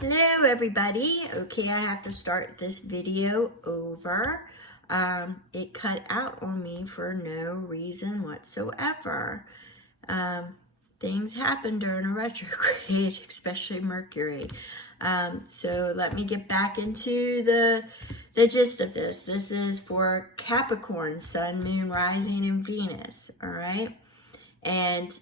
Hello everybody. Okay, I have to start this video over. It cut out on me for no reason whatsoever. Things happen during a retrograde, especially Mercury. So let me get back into the gist of this. This is for Capricorn, Sun, Moon, Rising, and Venus. All right. And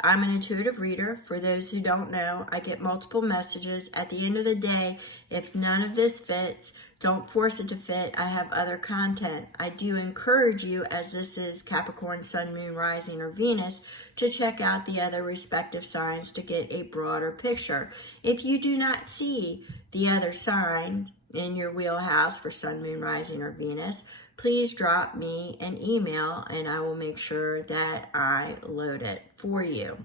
I'm an intuitive reader. For those who don't know, I get multiple messages. At the end of the day, if none of this fits, don't force it to fit. I have other content. I do encourage you, as this is Capricorn, Sun, Moon, Rising, or Venus, to check out the other respective signs to get a broader picture. If you do not see the other sign in your wheelhouse for Sun, Moon, Rising, or Venus, please drop me an email and I will make sure that I load it for you.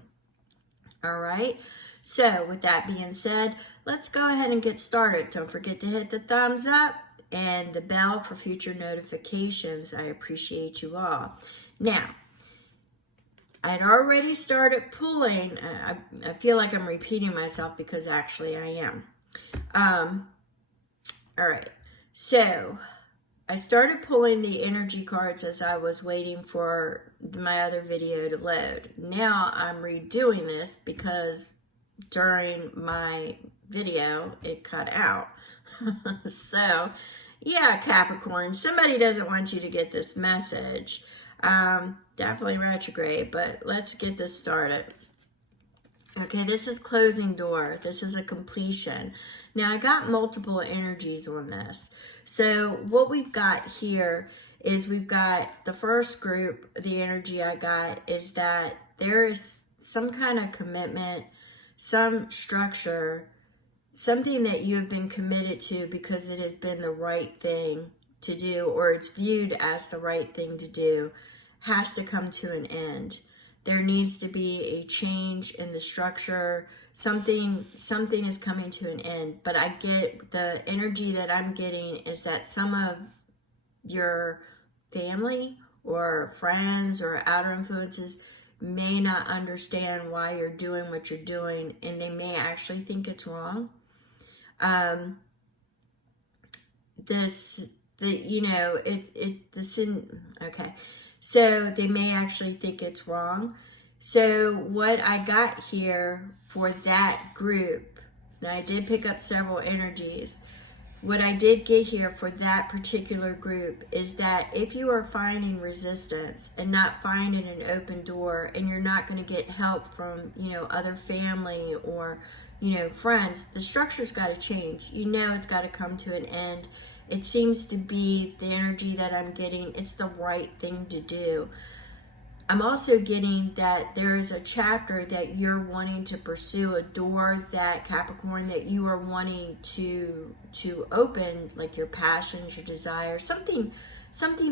All right. So with that being said, let's go ahead and get started. Don't forget to hit the thumbs up and the bell for future notifications. I appreciate you all. Now, I'd already started pulling. I feel like I'm repeating myself because actually I am. All right. So I started pulling the energy cards as I was waiting for my other video to load. Now I'm redoing this because during my video it cut out. So yeah, Capricorn, somebody doesn't want you to get this message. Definitely retrograde, but let's get this started. Okay, this is closing door. This is a completion. Now, I got multiple energies on this. So what we've got here is we've got the first group. The energy I got is that there is some kind of commitment, some structure, something that you have been committed to because it has been the right thing to do, or it's viewed as the right thing to do, has to come to an end. There needs to be a change in the structure. Something is coming to an end. But I get the energy that I'm getting is that some of your family or friends or outer influences may not understand why you're doing what you're doing, and they may actually think it's wrong. Okay. So they may actually think it's wrong. So what I got here for that group, now I did pick up several energies. What I did get here for that particular group is that if you are finding resistance and not finding an open door, and you're not going to get help from, other family or, friends, the structure's got to change. It's got to come to an end. It seems to be the energy that I'm getting. It's the right thing to do. I'm also getting that there is a chapter that you're wanting to pursue, a door that, Capricorn, that you are wanting to open, like your passions, your desires, something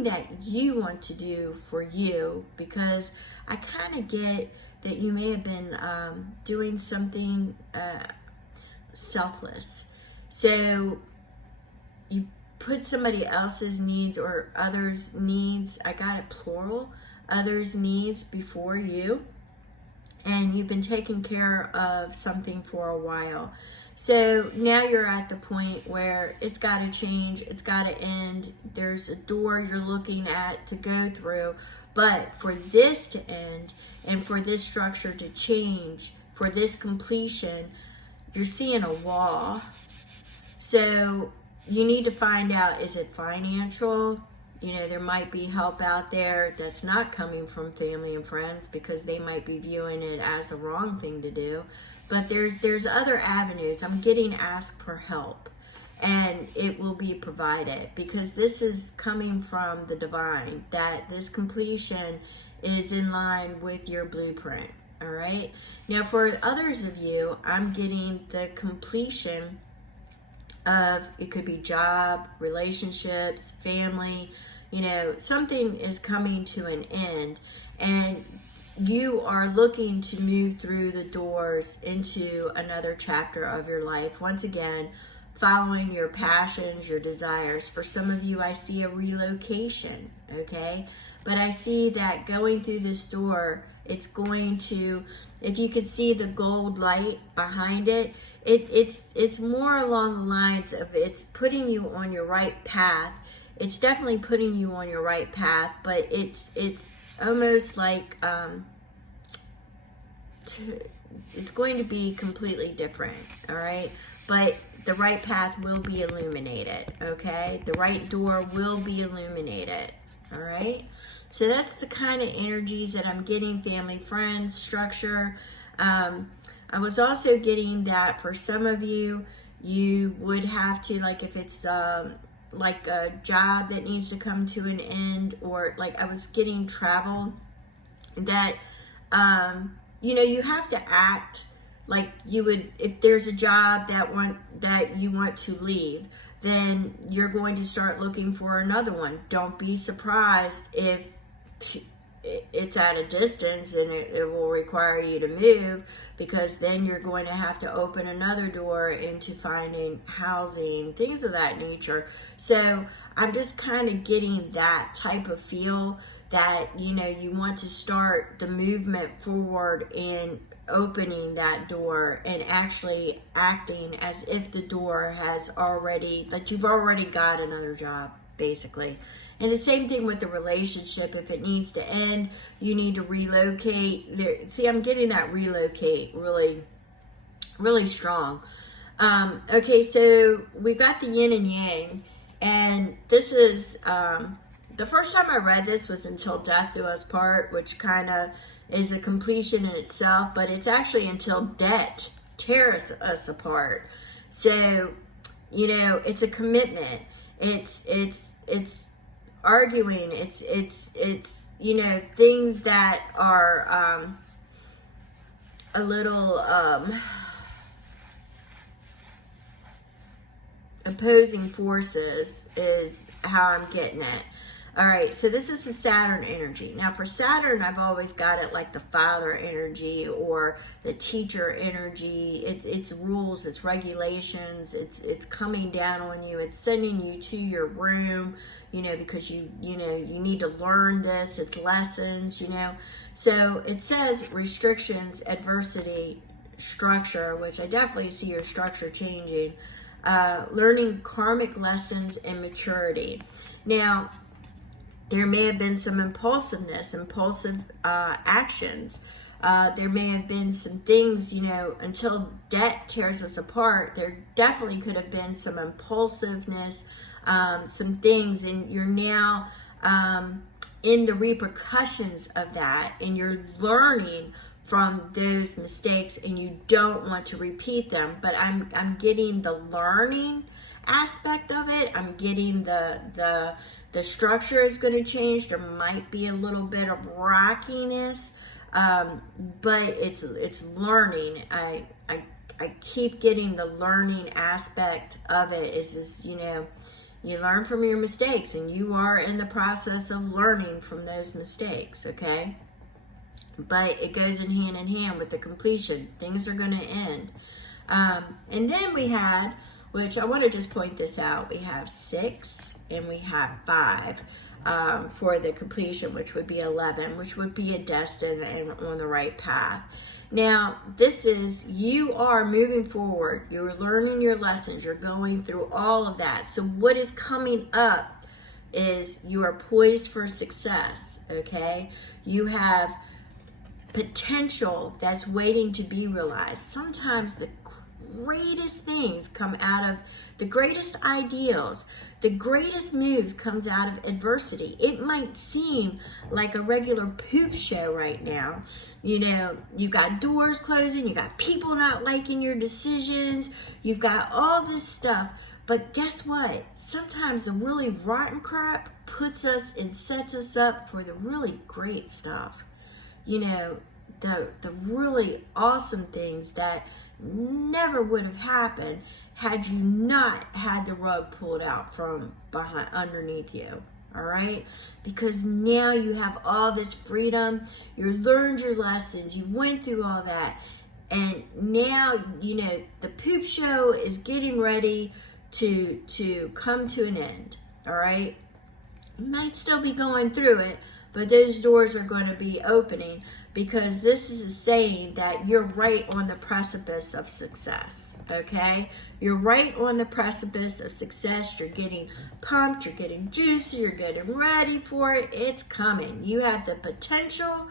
that you want to do for you, because I kind of get that you may have been doing something selfless. So you put somebody else's needs or others' needs, I got it plural, others' needs before you, and you've been taking care of something for a while. So now you're at the point where it's got to change, it's got to end. There's a door you're looking at to go through, but for this to end and for this structure to change, for this completion, you're seeing a wall. So you need to find out, is it financial? There might be help out there that's not coming from family and friends because they might be viewing it as a wrong thing to do. But there's other avenues. I'm getting asked for help, and it will be provided, because this is coming from the divine, that this completion is in line with your blueprint. All right. Now, for others of you, I'm getting the completion of, it could be job, relationships, family, something is coming to an end, and you are looking to move through the doors into another chapter of your life. Once again, following your passions, your desires. For some of you, I see a relocation, okay? But I see that going through this door, it's going to, if you could see the gold light behind it, it's more along the lines of it's putting you on your right path. It's definitely putting you on your right path, but it's almost like it's going to be completely different, all right? But the right path will be illuminated, okay? The right door will be illuminated, all right? So that's the kind of energies that I'm getting, family, friends, structure. I was also getting that for some of you, you would have to, like if it's like a job that needs to come to an end, or like I was getting travel, that, you know, you have to act like you would, if there's a job that you want to leave, then you're going to start looking for another one. Don't be surprised if it's at a distance and it will require you to move, because then you're going to have to open another door into finding housing, things of that nature. So I'm just kind of getting that type of feel that, you know, you want to start the movement forward in opening that door and actually acting as if the door has already, that you've already got another job, basically. And the same thing with the relationship. If it needs to end, you need to relocate. See, I'm getting that relocate really, really strong. Okay, so we've got the yin and yang. And this is, the first time I read this was Until Death Do Us Part, which kind of is a completion in itself, but it's actually until debt tears us apart. So, you know, it's a commitment. It's arguing. It's you know, things that are a little opposing forces is how I'm getting it. All right, so this is the Saturn energy. Now for Saturn, I've always got it like the father energy or the teacher energy. It's rules, it's regulations, it's coming down on you. It's sending you to your room, you know, because you know, you need to learn this. It's lessons, you know. So it says restrictions, adversity, structure, which I definitely see your structure changing. Learning karmic lessons and maturity. Now, there may have been some impulsiveness, impulsive actions. There may have been some things, you know, until debt tears us apart, there definitely could have been some impulsiveness, some things, and you're now in the repercussions of that, and you're learning from those mistakes, and you don't want to repeat them. But I'm getting the learning aspect of it. I'm getting the structure is going to change. There might be a little bit of rockiness, but it's learning. I keep getting the learning aspect of it. Is this, you know, you learn from your mistakes, and you are in the process of learning from those mistakes, okay? But it goes in hand with the completion. Things are going to end. And then we had, which I want to just point this out, we have 6 and we have 5 for the completion, which would be 11, which would be a destined and on the right path. Now, this is, you are moving forward. You're learning your lessons. You're going through all of that. So what is coming up is you are poised for success, okay? You have potential that's waiting to be realized. Sometimes the greatest things come out of the greatest ideals. The greatest moves comes out of adversity. It might seem like a regular poop show right now. You know, you got doors closing, you got people not liking your decisions, you've got all this stuff. But guess what? Sometimes the really rotten crap puts us and sets us up for the really great stuff. You know, the really awesome things that never would have happened had you not had the rug pulled out from behind underneath you. All right, because now you have all this freedom. You learned your lessons, you went through all that, and now, you know, the poop show is getting ready to come to an end. All right, you might still be going through it, but those doors are going to be opening, because this is a saying that you're right on the precipice of success. Okay, you're right on the precipice of success. You're getting pumped, you're getting juicy, you're getting ready for it. It's coming. You have the potential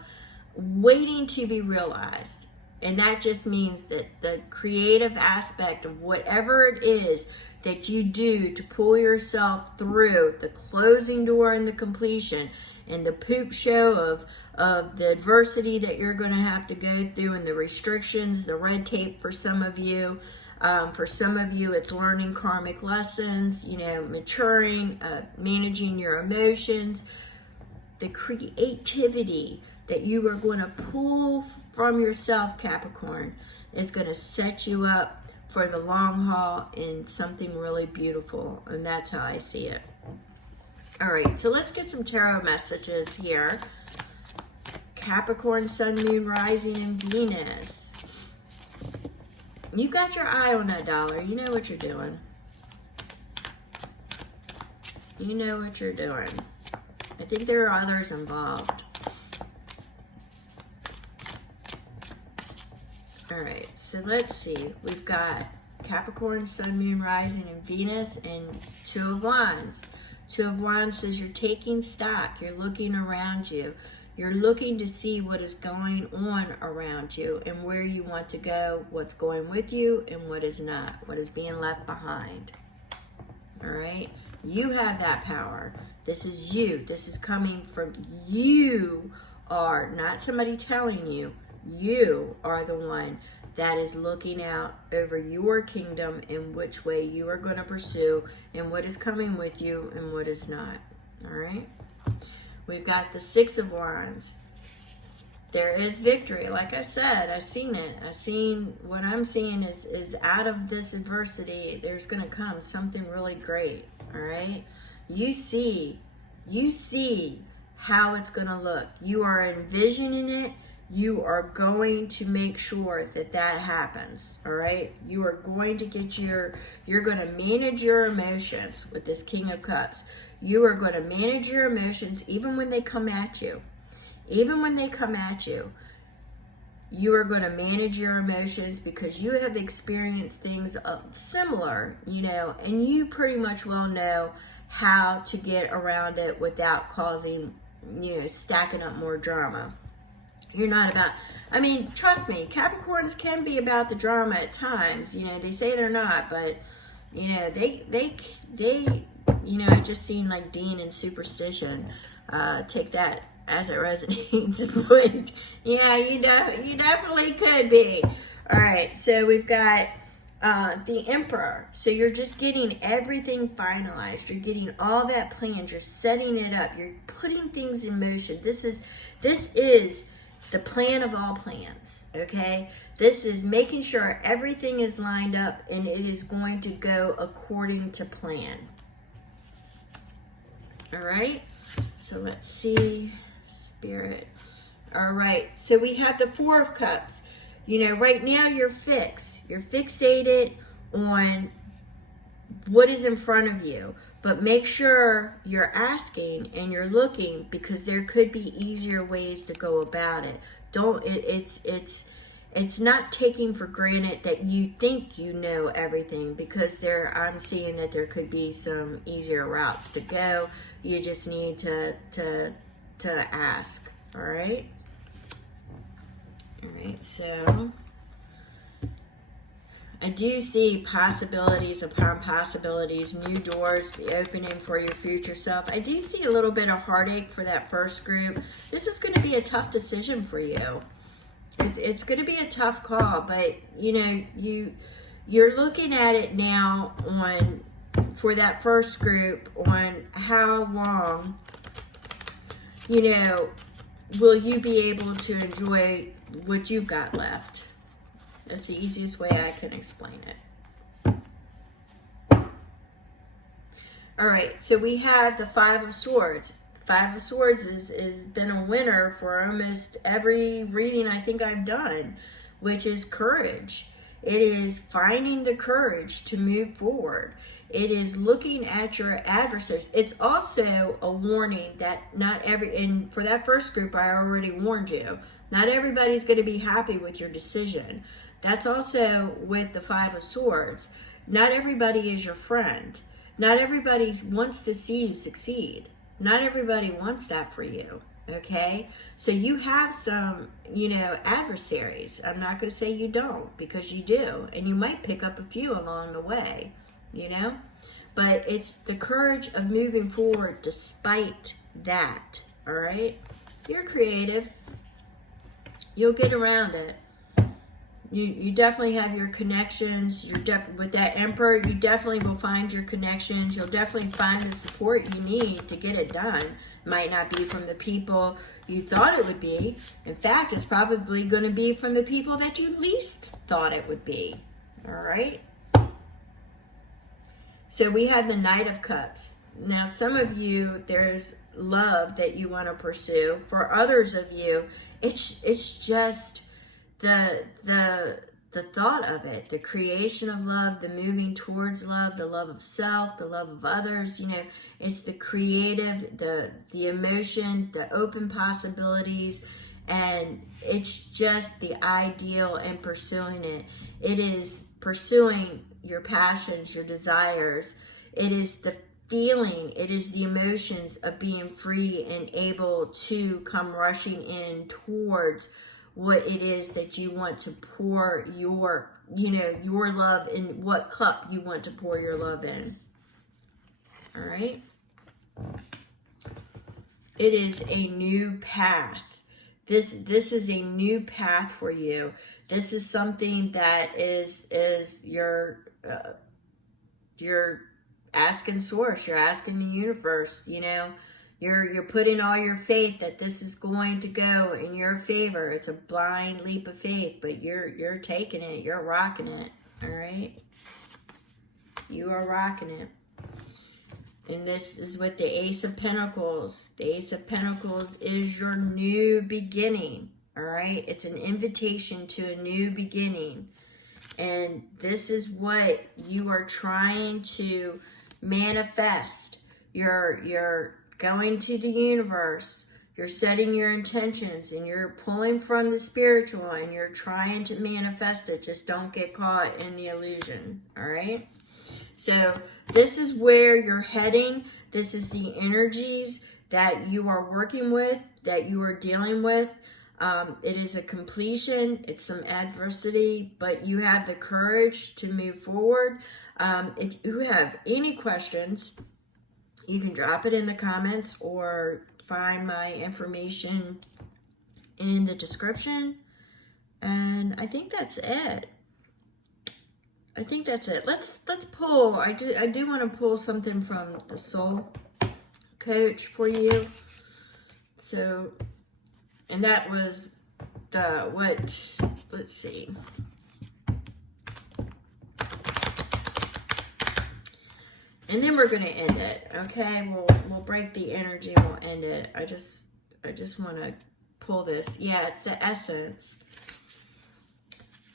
waiting to be realized. And that just means that the creative aspect of whatever it is that you do to pull yourself through the closing door and the completion and the poop show of the adversity that you're going to have to go through, and the restrictions, the red tape for some of you. For some of you, it's learning karmic lessons, maturing, managing your emotions. The creativity that you are going to pull from yourself, Capricorn, is going to set you up for the long haul in something really beautiful. And that's how I see it. All right, so let's get some tarot messages here. Capricorn, Sun, Moon, Rising, and Venus. You got your eye on that dollar. You know what you're doing. You know what you're doing. I think there are others involved. All right, so let's see. We've got Capricorn, Sun, Moon, Rising, and Venus, and Two of Wands. Two of Wands says you're taking stock. You're looking around you. You're looking to see what is going on around you and where you want to go, what's going with you and what is not, what is being left behind. All right? You have that power. This is you. This is coming from you, are not somebody telling you. You are the one that is looking out over your kingdom and which way you are going to pursue and what is coming with you and what is not. All right? We've got the Six of Wands. There is victory. Like I said, I've seen it. What I'm seeing is out of this adversity, there's going to come something really great. All right? You see how it's going to look. You are envisioning it. You are going to make sure that happens. All right? You are going to you're going to manage your emotions with this King of Cups. You are going to manage your emotions even when they come at you. Even when they come at you, you are going to manage your emotions because you have experienced things similar, and you pretty much will know how to get around it without causing, stacking up more drama. You're not about, trust me, Capricorns can be about the drama at times. They say they're not, but, they I just seen like Dean and Superstition. Take that as it resonates. But yeah, you definitely could be. All right, so we've got the Emperor. So you're just getting everything finalized. You're getting all that planned. You're setting it up. You're putting things in motion. This is the plan of all plans. Okay, this is making sure everything is lined up and it is going to go according to plan. All right, so let's see, Spirit. All right, so we have the Four of Cups. Right now you're fixed. You're fixated on what is in front of you, but make sure you're asking and you're looking, because there could be easier ways to go about it. It's not taking for granted that you think you know everything, because I'm seeing that there could be some easier routes to go. You just need to ask. All right. All right. So I do see possibilities upon possibilities, new doors opening for your future self. I do see a little bit of heartache for that first group. This is going to be a tough decision for you. It's going to be a tough call, but you're looking at it now for that first group on how long will you be able to enjoy what you've got left. That's the easiest way I can explain it. All right, so we have the Five of Swords. Five of Swords has been a winner for almost every reading I think I've done, which is courage. It is finding the courage to move forward. It is looking at your adversaries. It's also a warning that and for that first group, I already warned you, not everybody's going to be happy with your decision. That's also with the Five of Swords. Not everybody is your friend. Not everybody wants to see you succeed. Not everybody wants that for you. Okay, so you have some, adversaries. I'm not going to say you don't, because you do, and you might pick up a few along the way, but it's the courage of moving forward despite that. All right, you're creative. You'll get around it. You definitely have your connections. With that Emperor, you definitely will find your connections. You'll definitely find the support you need to get it done. Might not be from the people you thought it would be. In fact, it's probably going to be from the people that you least thought it would be. All right? So we have the Knight of Cups. Now, some of you, there's love that you want to pursue. For others of you, it's just the thought of it, the creation of love, the moving towards love, the love of self, the love of others. It's the creative, the emotion, the open possibilities, and it's just the ideal and pursuing it. It is pursuing your passions, your desires. It is the feeling, it is the emotions of being free and able to come rushing in towards what it is that you want to pour your love in, what cup you want to pour your love in. All right? It is a new path. This is a new path for you. This is something that is your asking source, you're asking the universe, You're putting all your faith that this is going to go in your favor. It's a blind leap of faith, but you're taking it. You're rocking it. All right? You are rocking it. And this is with the Ace of Pentacles. The Ace of Pentacles is your new beginning. All right? It's an invitation to a new beginning. And this is what you are trying to manifest. You're going to the universe, you're setting your intentions, and you're pulling from the spiritual, and you're trying to manifest it. Just don't get caught in the illusion. All right? So this is where you're heading. This is the energies that you are working with, that you are dealing with. It is a completion. It's some adversity, but you have the courage to move forward. If you have any questions, you can drop it in the comments or find my information in the description. And I think that's it. Let's pull. I do want to pull something from the Soul Coach for you. So, and that was let's see. And then we're going to end it, okay? We'll break the energy and we'll end it. I just want to pull this. Yeah, it's the essence.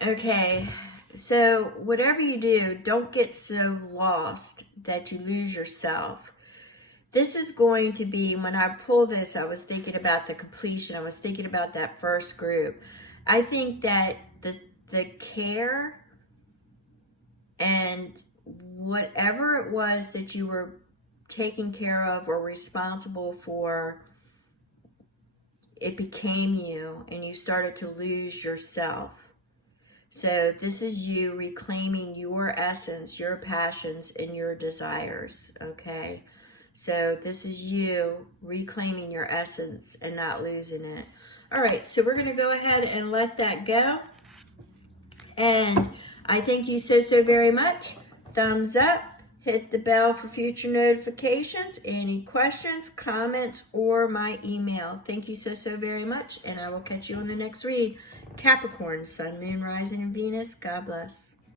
Okay, so whatever you do, don't get so lost that you lose yourself. This is going to be, when I pull this, I was thinking about the completion. I was thinking about that first group. I think that the care and whatever it was that you were taking care of or responsible for, it became you and you started to lose yourself. So this is you reclaiming your essence, your passions, and your desires, okay? So this is you reclaiming your essence and not losing it. All right, so we're going to go ahead and let that go. And I thank you so very much. Thumbs up, hit the bell for future notifications, any questions, comments, or my email. Thank you so very much, and I will catch you on the next read. Capricorn, Sun, Moon, Rising, and Venus. God bless.